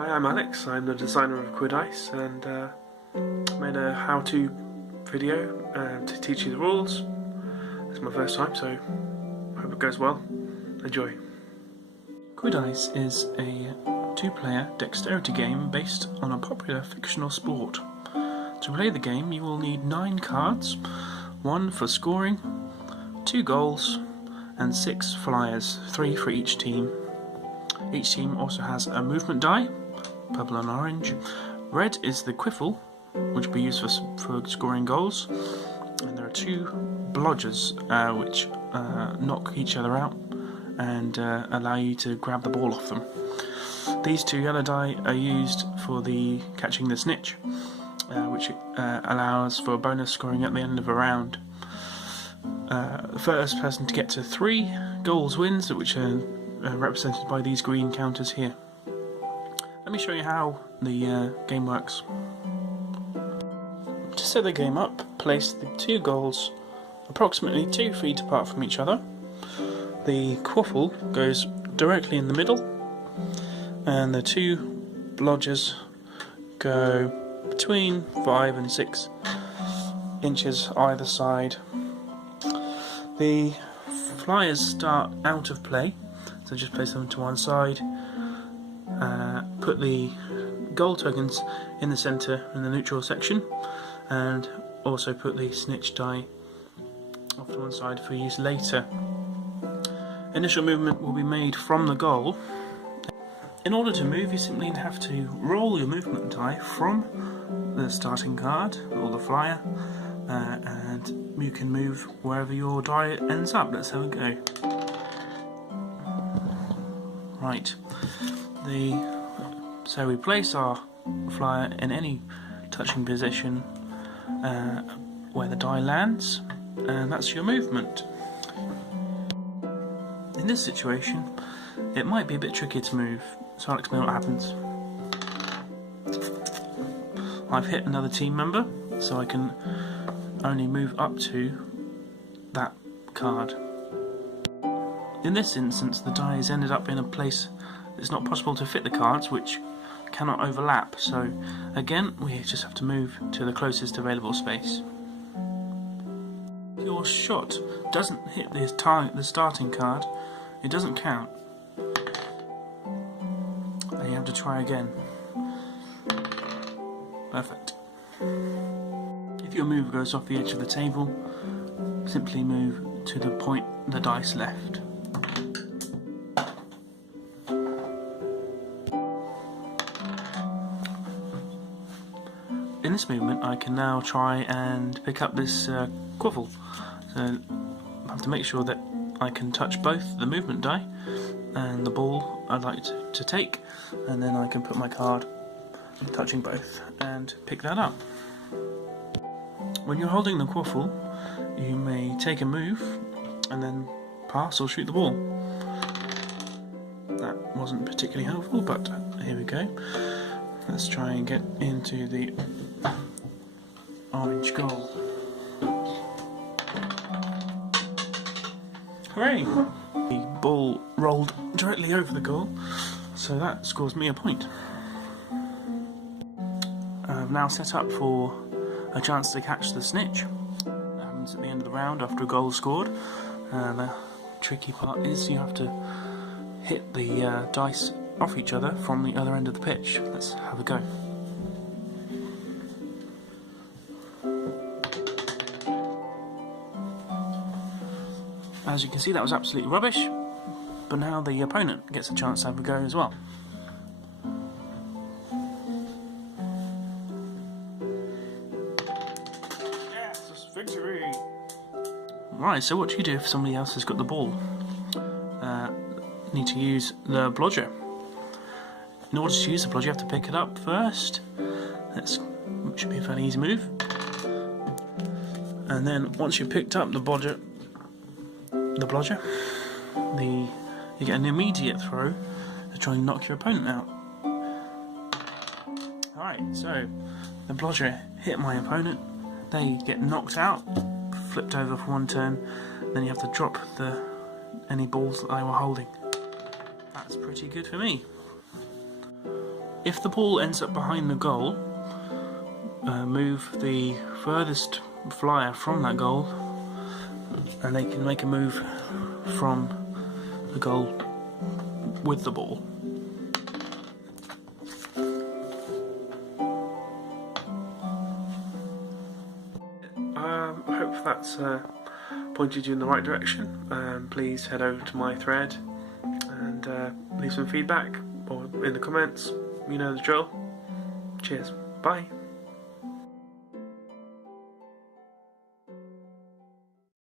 Hi, I'm Alex. I'm the designer of Quiddice, and made a how-to video to teach you the rules. It's my first time, so hope it goes well. Enjoy. Quiddice is a two-player dexterity game based on a popular fictional sport. To play the game, you will need 9 cards, 1 for scoring, 2 goals, and 6 flyers, 3 for each team. Each team also has a movement die, purple and orange. Red is the quiffle, which will be used for scoring goals. And there are 2 blodgers, which knock each other out and allow you to grab the ball off them. These 2 yellow die are used for the catching the snitch, which allows for bonus scoring at the end of a round. The first person to get to 3 goals wins, which are represented by these green counters here. Let me show you how the game works. To set the game up, place the 2 goals approximately 2 feet apart from each other. The quiffle goes directly in the middle, and the 2 blodgers go between 5 and 6 inches either side. The flyers start out of play, so just place them to one side. Put the goal tokens in the centre in the neutral section, and also put the snitch die off to one side for use later. Initial movement will be made from the goal. In order to move, you simply have to roll your movement die from the starting card or the flyer, and you can move wherever your die ends up. Let's have a go. Right, so we place our flyer in any touching position where the die lands, and that's your movement. In this situation, it might be a bit tricky to move, so I'll explain what happens. I've hit another team member, so I can only move up to that card. In this instance, the die has ended up in a place it's not possible to fit the cards, which cannot overlap, so again we just have to move to the closest available space. If your shot doesn't hit the starting card, it doesn't count, and you have to try again. Perfect. If your move goes off the edge of the table, simply move to the point the dice left. In this movement, I can now try and pick up this quiffle. So I have to make sure that I can touch both the movement die and the ball I'd like to take, and then I can put my card touching both and pick that up. When you're holding the quiffle, you may take a move and then pass or shoot the ball. That wasn't particularly helpful, but here we go. Let's try and get into the orange goal. Hooray! The ball rolled directly over the goal, so that scores me a point. I've now set up for a chance to catch the snitch. That happens at the end of the round after a goal is scored. The tricky part is you have to hit the dice off each other from the other end of the pitch. Let's have a go. As you can see, that was absolutely rubbish, but now the opponent gets a chance to have a go as well. Yes, victory! Right, so what do you do if somebody else has got the ball? You need to use the blodger. In order to use the blodger, you have to pick it up first. That should be a fairly easy move. And then once you've picked up the blodger, you get an immediate throw to try and knock your opponent out. Alright, so the blodger hit my opponent, they get knocked out, flipped over for one turn, then you have to drop any balls that they were holding. That's pretty good for me. If the ball ends up behind the goal, move the furthest flyer from that goal, and they can make a move from the goal with the ball. I hope that's pointed you in the right direction. Please head over to my thread and leave some feedback or in the comments. You know the drill. Cheers. Bye.